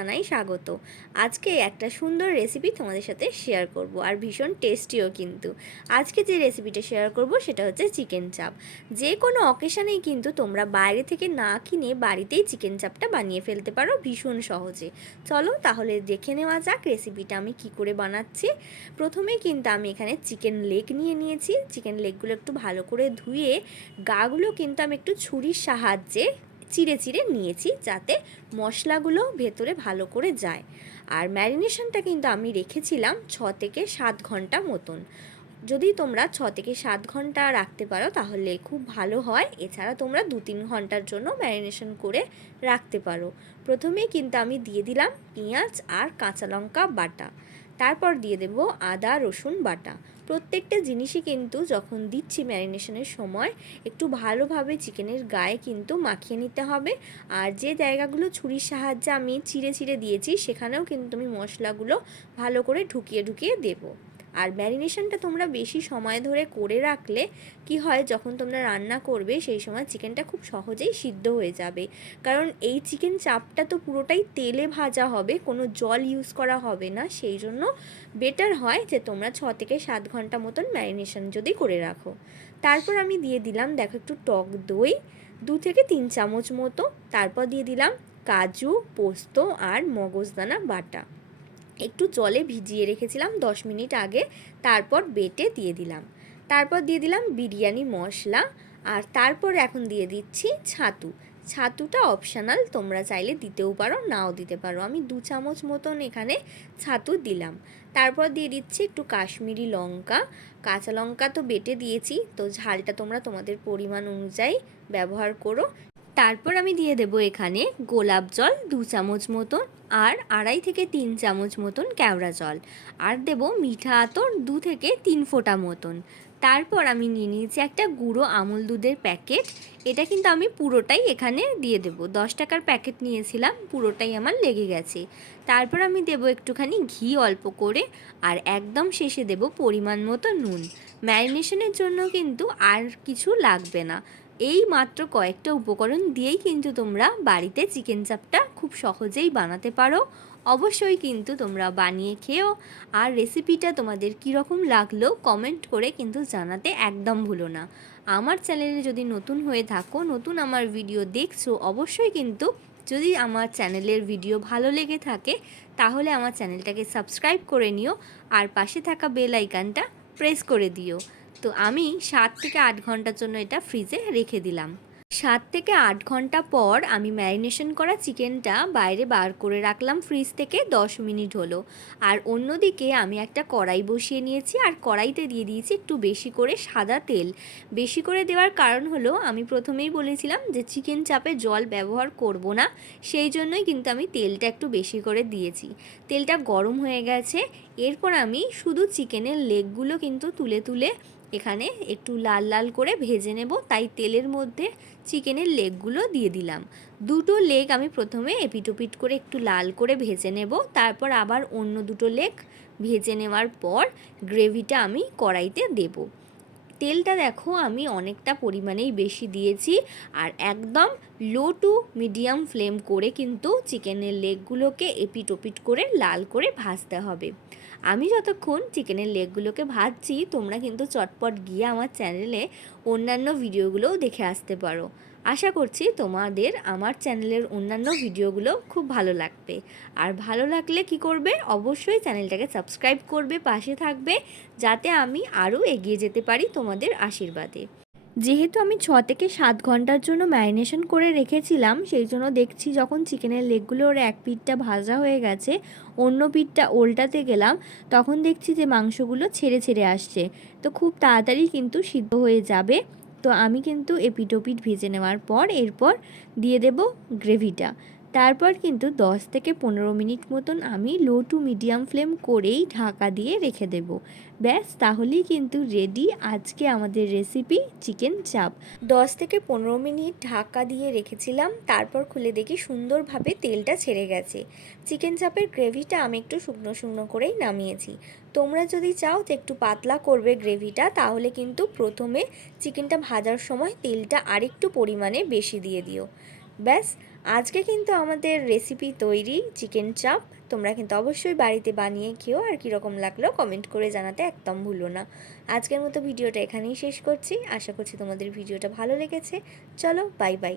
জানাই স্বাগত। আজকে একটা সুন্দর রেসিপি তোমাদের সাথে শেয়ার করব, আর ভীষণ টেস্টিও কিন্তু। আজকে যে রেসিপিটা শেয়ার করব সেটা হচ্ছে চিকেন চাপ। যে কোনো অকেশানেই কিন্তু তোমরা বাইরে থেকে না কিনে বাড়িতেই চিকেন চাপটা বানিয়ে ফেলতে পারো ভীষণ সহজে। চলো তাহলে দেখে নেওয়া যাক রেসিপিটা আমি কি করে বানাচ্ছি। প্রথমেই কিন্তু আমি এখানে চিকেন লেগ নিয়ে নিয়েছি। চিকেন লেগগুলো একটু ভালো করে ধুয়ে গাগুলো কিন্তু আমি একটু ছুরির সাহায্যে চিড়ে চিড়ে নিয়েছি, যাতে মশলাগুলো ভেতরে ভালো করে যায়। আর ম্যারিনেশনটা কিন্তু আমি রেখেছিলাম 6 থেকে 7 ঘন্টা মতন। যদি তোমরা 6 থেকে 7 ঘন্টা রাখতে পারো তাহলে খুব ভালো হয়। এছাড়া তোমরা 2-3 ঘন্টার জন্য ম্যারিনেশন করে রাখতে পারো। প্রথমেই কিন্তু আমি দিয়ে দিলাম পেঁয়াজ আর কাঁচা লঙ্কা বাটা, তারপর দিয়ে দেব আদা রসুন বাটা। প্রত্যেকটা জিনিসই কিন্তু যখন দিচ্ছি ম্যারিনেশনের সময় একটু ভালোভাবে চিকেনের গায়ে কিন্তু মাখিয়ে নিতে হবে। আর যে জায়গাগুলো ছুরির সাহায্যে আমি চিড়ে চিড়ে দিয়েছি সেখানেও কিন্তু আমি মশলাগুলো ভালো করে ঢুকিয়ে ঢুকিয়ে দেবো। আর ম্যারিনেশনটা তোমরা বেশি সময় ধরে করে রাখলে কি হয়, যখন তোমরা রান্না করবে সেই সময় চিকেনটা খুব সহজেই সিদ্ধ হয়ে যাবে। কারণ এই চিকেন চাপটা তো পুরোটাই তেলে ভাজা হবে, কোনো জল ইউজ করা হবে না। সেই জন্য বেটার হয় যে তোমরা 6 থেকে 7 ঘন্টা মতন ম্যারিনেশন যদি করে রাখো। তারপর আমি দিয়ে দিলাম, দেখো, একটু টক দই 2 থেকে 3 চামচ মতো। তারপর দিয়ে দিলাম কাজু, পোস্ত আর মগজদানা বাটা। একটু জলে ভিজিয়ে রেখেছিলাম 10 মিনিট আগে, তারপর বেটে দিয়ে দিলাম। তারপর দিয়ে দিলাম বিরিয়ানি মশলা। আর তারপর এখন দিয়ে দিচ্ছি ছাতু। ছাতুটা অপশনাল, তোমরা চাইলে দিতেও পারো নাও দিতে পারো। আমি 2 চামচ মতন এখানে ছাতু দিলাম। তারপর দিয়ে দিচ্ছি একটু কাশ্মীরি লঙ্কা। কাঁচা লঙ্কা তো বেটে দিয়েছি, তো ঝালটা তোমরা তোমাদের পরিমাণ অনুযায়ী ব্যবহার করো। তারপর আমি দিয়ে দেবো এখানে গোলাপ জল 2 চামচ মতন, আর 2.5 থেকে 3 চামচ মতন কেওড়া জল, আর দেবো মিঠা আতর 2 থেকে 3 ফোঁটা মতন। তারপর আমি নিয়ে নিয়েছি একটা গুঁড়ো আমুল দুধের প্যাকেট। এটা কিন্তু আমি পুরোটাই এখানে দিয়ে দেবো। 10 টাকার প্যাকেট নিয়েছিলাম, পুরোটাই আমার লেগে গেছে। তারপর আমি দেবো একটুখানি ঘি অল্প করে, আর একদম শেষে দেবো পরিমাণ মতো নুন। ম্যারিনেশনের জন্য কিন্তু আর কিছু লাগবে না। এই মাত্র কয়েকটা উপকরণ দিয়েই কিন্তু তোমরা বাড়িতে চিকেন চাপটা খুব সহজেই বানাতে পারো। অবশ্যই কিন্তু তোমরা বানিয়ে খেও। আর রেসিপিটা তোমাদের কীরকম লাগলো কমেন্ট করে কিন্তু জানাতে একদম ভুলো না। আমার চ্যানেলে যদি নতুন হয়ে থাকো, নতুন আমার ভিডিও দেখছো, অবশ্যই কিন্তু যদি আমার চ্যানেলের ভিডিও ভালো লেগে থাকে তাহলে আমার চ্যানেলটাকে সাবস্ক্রাইব করে নিও, আর পাশে থাকা বেল আইকনটা প্রেস করে দিও। তো আমি 7 থেকে 8 ঘন্টার জন্য এটা ফ্রিজে রেখে দিলাম। 7 থেকে 8 ঘন্টা পর আমি ম্যারিনেশন করা চিকেনটা বাইরে বার করে রাখলাম ফ্রিজ থেকে। 10 মিনিট হলো। আর অন্যদিকে আমি একটা কড়াই বসিয়ে নিয়েছি, আর কড়াইতে দিয়ে দিয়েছি একটু বেশি করে সাদা তেল। বেশি করে দেওয়ার কারণ হলো, আমি প্রথমেই বলেছিলাম যে চিকেন চাপে জল ব্যবহার করব না, সেই জন্যই কিন্তু আমি তেলটা একটু বেশি করে দিয়েছি। তেলটা গরম হয়ে গেছে। এরপর আমি শুধু চিকেনের লেগগুলো কিন্তু তুলে তুলে এখানে একটু লাল লাল করে ভেজে নেব, তাই তেলের মধ্যে চিকেনের লেগগুলো দিয়ে দিলাম। দুটো লেগ আমি প্রথমে এপিটোপিট করে একটু লাল করে ভেজে নেব, তারপর আবার অন্য দুটো লেগ ভেজে নেওয়ার পর গ্রেভিটা আমি কড়াইতে দেব। তেলটা দেখো আমি অনেকটা পরিমাণেই বেশি দিয়েছি, আর একদম লো টু মিডিয়াম ফ্লেম করে কিন্তু চিকেনের লেগগুলোকে এপিটোপিট করে লাল করে ভাজতে হবে। আমি যতক্ষণ চিকেনের লেগগুলোকে ভাজছি, তোমরা কিন্তু চটপট গিয়ে আমার চ্যানেলে অন্যান্য ভিডিওগুলোও দেখে আসতে পারো। আশা করছি তোমাদের আমার চ্যানেলের অন্যান্য ভিডিওগুলো খুব ভালো লাগবে। আর ভালো লাগলে কি করবে, অবশ্যই চ্যানেলটাকে সাবস্ক্রাইব করবে, পাশে থাকবে, যাতে আমি আরও এগিয়ে যেতে পারি তোমাদের আশীর্বাদে। যেহেতু আমি 6 থেকে 7 ঘন্টার জন্য ম্যারিনেশন করে রেখেছিলাম, সেই জন্য দেখছি যখন চিকেনের লেগগুলোর এক পিঠটা ভাজা হয়ে গেছে, অন্য পিঠটা উল্টাতে গেলাম, তখন দেখছি যে মাংসগুলো ছেড়ে ছেড়ে আসছে। তো খুব তাড়াতাড়ি কিন্তু সিদ্ধ হয়ে যাবে। তো আমি কিন্তু এপিটোপিট ভেজে নেওয়ার পর এরপর দিয়ে দেব গ্রেভিটা। তারপর কিন্তু 10 থেকে 15 মিনিট মতন আমি লো টু মিডিয়াম ফ্লেম করেই ঢাকা দিয়ে রেখে দেব। ব্যাস, তাহলেই কিন্তু রেডি আজকে আমাদের রেসিপি চিকেন চাপ। 10 থেকে 15 মিনিট ঢাকা দিয়ে রেখেছিলাম, তারপর খুলে দেখি সুন্দরভাবে তেলটা ছেড়ে গেছে। চিকেন চাপের গ্রেভিটা আমি একটু শুকনো শুকনো করেই নামিয়েছি। তোমরা যদি চাও যে একটু পাতলা করবে গ্রেভিটা, তাহলে কিন্তু প্রথমে চিকেনটা ভাজার সময় তেলটা আরেকটু পরিমাণে বেশি দিয়ে দিও। ব্যাস, আজকে কিন্তু আমাদের রেসিপি তৈরি চিকেন চাপ। তোমরা কিন্তু অবশ্যই বাড়িতে বানিয়ে খেও, আর কীরকম লাগলো কমেন্ট করে জানাতে একদম ভুলো না। আজকের মতো ভিডিওটা এখানেই শেষ করছি। আশা করছি তোমাদের ভিডিওটা ভালো লেগেছে। চলো, বাই বাই।